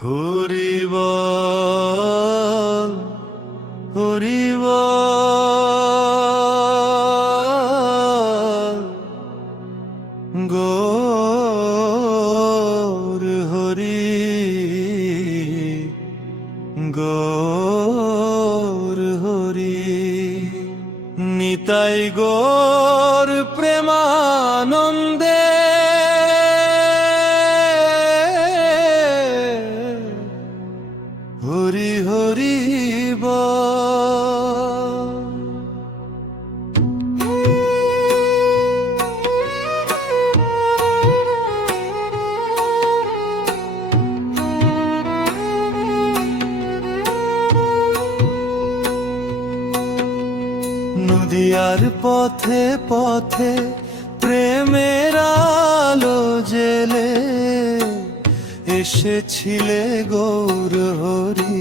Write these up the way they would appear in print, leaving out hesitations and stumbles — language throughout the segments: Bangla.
হরি বল হরি বল গৌর হরি গৌর হরি নিতাই গৌর প্রেমানন্দে হরি হরি বল। নদিয়ার পথে পথে প্রেমের আলো জেলে এসেছিলে গৌর হরি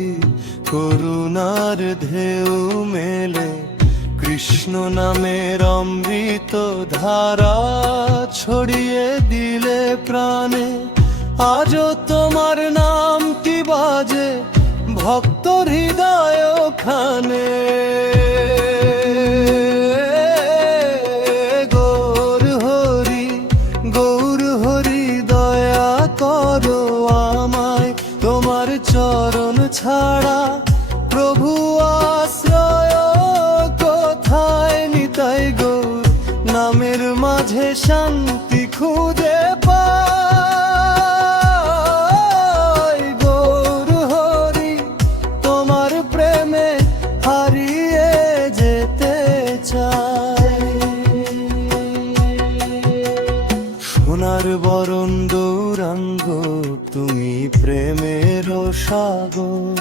করুণার ঢেউ মেলে কৃষ্ণ নামের অমৃত ধারা ছড়িয়ে দিলে প্রাণে আজও তোমার নামটি বাজে ভক্ত হৃদয় খানে গৌর হরি দয়া করো আমায় তোমার চরণ ছাড়া প্রভু আশ্রয় কোথায় নিতাই গৌর নামের মাঝে শান্তি খুঁজে পাই গৌর হরি তোমার প্রেমে হারিয়ে যেতে চাই সোনার বরণ গৌরাঙ্গ তুমি প্রেমের সাগর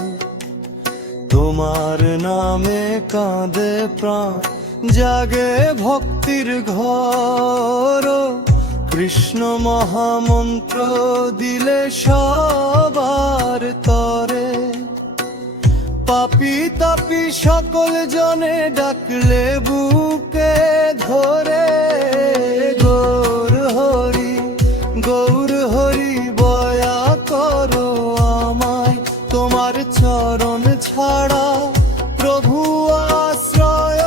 তোমার নামে কাঁদে প্রাণ জাগে ভক্তির ঘর কৃষ্ণ মহামন্ত্র দিলে সবার তরে পাপি তাপি সকল জনে ডাকলে বুকে ধরে গৌর হরি বয়া করো আমায় তোমার চরণ ছাড়া প্রভু আশ্রয়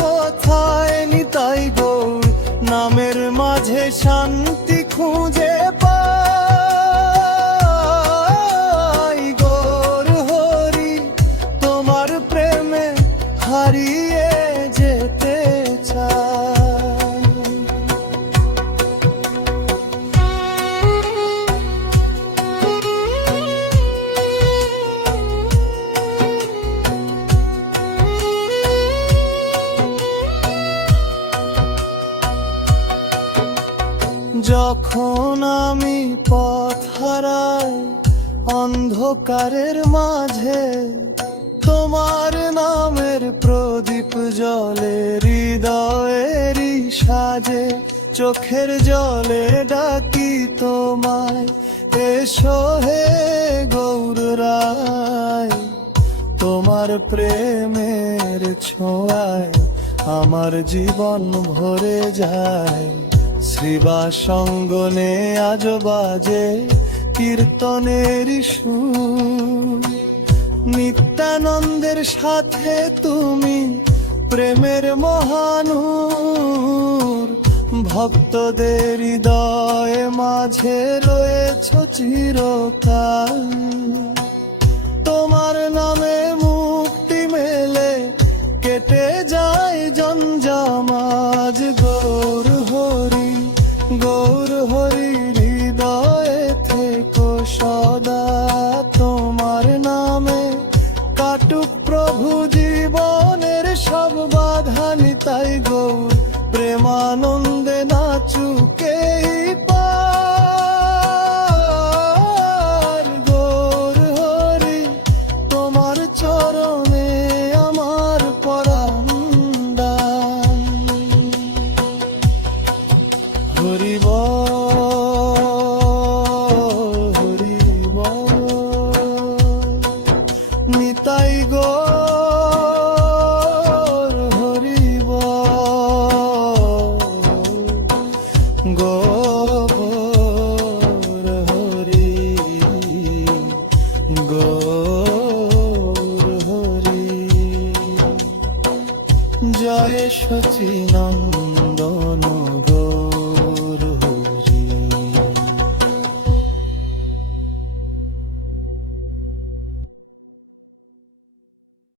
কোথায় নিতাই গৌর নামের মাঝে শান্তি খুঁজে পাই গৌর হরি তোমার প্রেমে হারিয়ে যেতে চাই। যখন আমি পথ হারাই অন্ধকারের মাঝে তোমার নামের প্রদীপ জ্বলে হৃদয়েরই সাজে চোখের জলে ডাকি তোমায় এসো হে গৌর রায় তোমার প্রেমের ছোঁয়ায় আমার জীবন ভরে যায় শ্রীবাসঙ্গনে আজ বাজে কীর্তনের সুর নিত্যানন্দের সাথে তুমি প্রেমের মহানূর ভক্তদের হৃদয়ে মাঝে রয়েছ চিরকাল তোমার নামে মুক্তি মেলে কেটে যায় জঞ্জামাজ গৌর হরি হৃদয়ে থেকো সদা তোমার নামে কাটুক প্রভু জীবনের সব বাধা নিতাই গৌর প্রেমানন্দে নাচুকে পার গৌর জয় শচীনন্দন